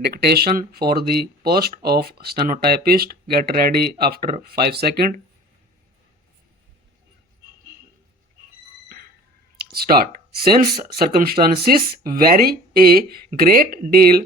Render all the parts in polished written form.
Dictation for the post of stenotypist. Get ready after 5 seconds. Start. Since circumstances vary a great deal,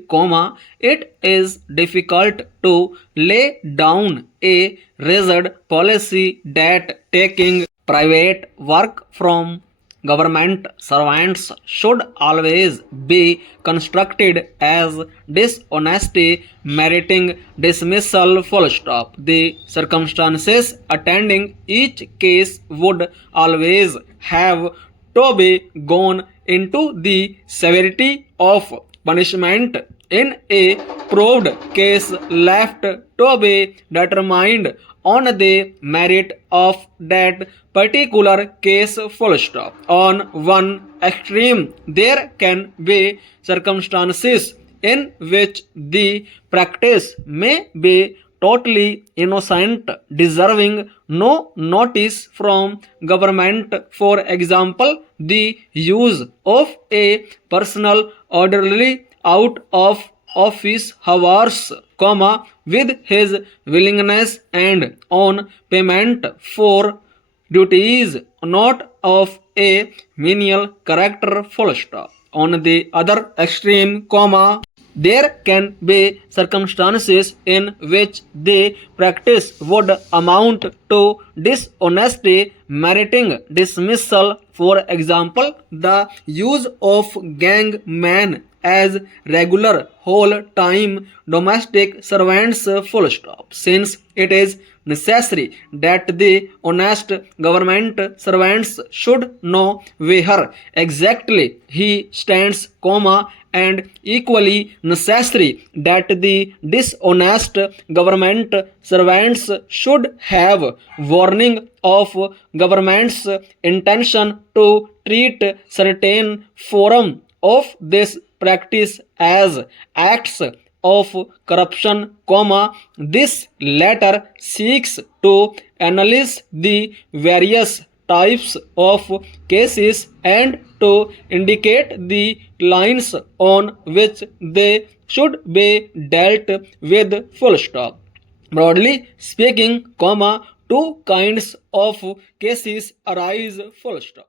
it is difficult to lay down a rigid policy that taking private work from government servants should always be constructed as dishonesty meriting dismissal full stop. The circumstances attending each case would always have to be gone into the severity of punishment in a proved case left to be determined on the merit of that particular case full stop. On one extreme, there can be circumstances in which the practice may be totally innocent, deserving no notice from government. For example, the use of a personal orderly out of office hours, with his willingness and on payment for duties not of a menial character full stop. On the other extreme, there can be circumstances in which the practice would amount to dishonesty meriting dismissal. For example, the use of gangmen as regular whole-time domestic servants full stop. Since it is necessary that the honest government servants should know where exactly he stands, and equally necessary that the dishonest government servants should have warning of government's intention to treat certain form of this practice as acts of corruption, this latter seeks to analyze the various types of cases and to indicate the lines on which they should be dealt with full stop. Broadly speaking, two kinds of cases arise full stop.